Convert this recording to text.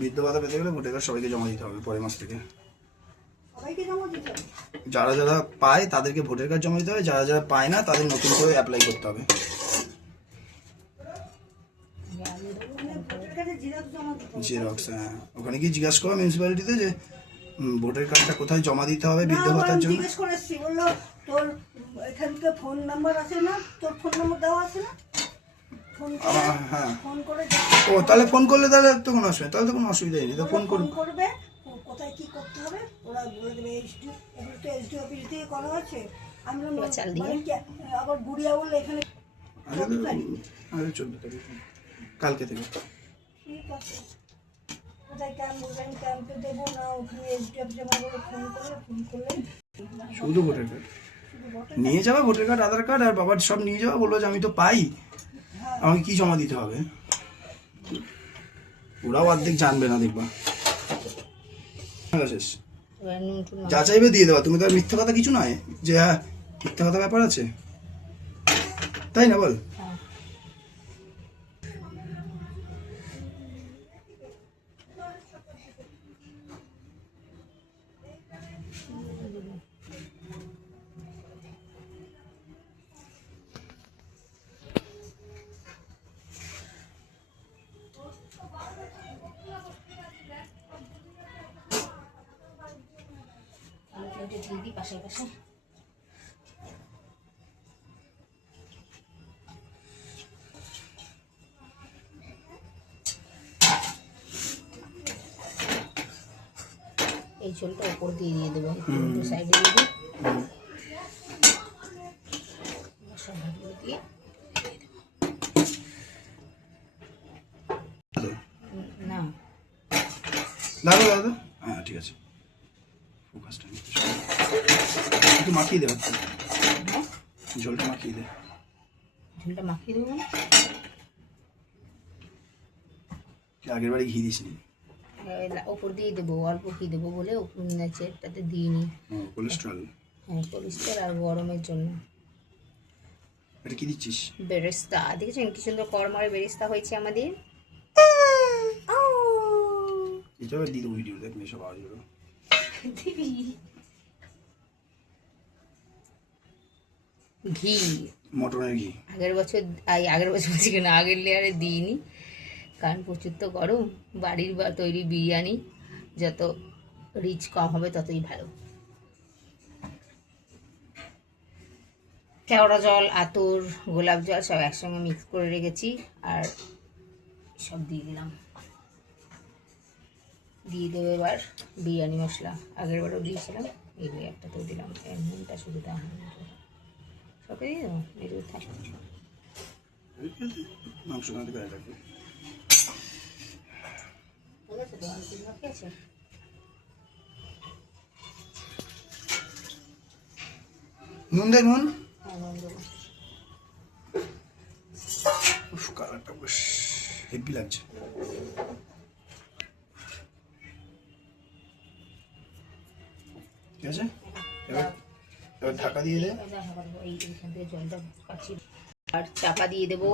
বৃদ্ধ ভাতা পেতে গেলে ভোটার কার্ড সবাইকে জমা দিতে হবে পরের মাস থেকে। যারা যারা পায় তাদেরকে ভোটার কার্ড জমা দিতে হবে, যারা যারা পায় না তাদের নতুন করে অ্যাপ্লাই করতে হবে। জেরক্স, হ্যাঁ। ওখানে কি জিজ্ঞাসা করো মিউনিসিপ্যালিটিতে যে ভোটার কার্ডটা কোথায় জমা দিতে হবে বৃদ্ধ ভাতার জন্য? জিজ্ঞেস করেছি, বললো তোর এখান থেকে ফোন নাম্বার আছে না, তোর ফোন নাম্বার দেওয়া আছে না, হ্যাঁ। ফোন করে ও তাহলে ফোন করলে তাহলে তো কোনো অসুবিধা, তাহলে তো কোনো অসুবিধাই নেই, তো ফোন করবে কোথায় কি করতে হবে ওরা বলে দেবে। এসডি অফিস থেকে করা আছে। আমি আবার গুড়িয়া বললে এখানে 14 তারিখ কালকে থেকে। ঠিক আছে, কোথায় ক্যাম্প বলবেন, ক্যাম্পে দেবো না ওখানে এসডি অফিসে ফোন করলে শুধু ভোটার কার্ড নিয়ে যাবে, ভোটার কার্ড আধার কার্ড আর বাবার সব নিয়ে যাওয়া, বললো যে আমি তো পাই, আমাকে কি জমা দিতে হবে? ওরাও অর্ধেক জানবে না, দেখবা শেষ যা চাইবে দিয়ে দেওয়া। তুমি তো আর মিথ্যা কথা কিছু নয় যে হ্যাঁ মিথ্যা কথা ব্যাপার আছে, তাই না বল? পাশে পাশে এই ঝোলটা উপর দিয়ে দেবো, সাইডে দিয়ে দিই, দিয়ে না দাদা দাদা, হ্যাঁ ঠিক আছে, ফোকাসটা একটু মাখিয়ে দে, ঝোলটা মাখিয়ে দে, ঝোলটা মাখিয়ে দেবো। আগের বারে ঘি দিস নি? ওপর দিয়ে দেবো, অল্প ঘি দেবো বলে এটাতে দিইনি। কোলেস্ট্রল, হ্যাঁ কোলেস্ট্রল আর গরমের জন্য। এটা কি দিচ্ছিস? বেরেস্তা, দেখেছেন কি সুন্দর কড়মারে বেরেস্তা হয়েছে আমাদের। এটা দিয়ে দেবো ভিডিও, দেখ সব আওয়াজ হলো। ঘি, মটনের ঘি আগের বছর বলছি কেন, আগের লেয়ারে দিইনি, কারণ প্রচুর তো গরম। বাড়ির বা তৈরি বিরিয়ানি যত রিচ কম হবে ততই ভালো। কেওড়া জল, আতর, গোলাপ জল সব একসঙ্গে মিক্স করে রেখেছি, আর সব দিয়ে দিলাম। দিয়ে দেবো এবার বিরিয়ানি মশলা, আগের বারেও দিয়েছিলাম, এই একটাতেও দিলাম, নুনটা শুধু দেওয়া সবকে দিয়ে দেবো, মেরে থাকে মাংস কাঁদে গায়ে রাখবে। নুন দে, নুন। কালারটা বেশ হেভি লাগছে। ঠিক আছে, এবার ঢাকা দিয়ে দে, জলটা কাছি আর চাপা দিয়ে দেবো।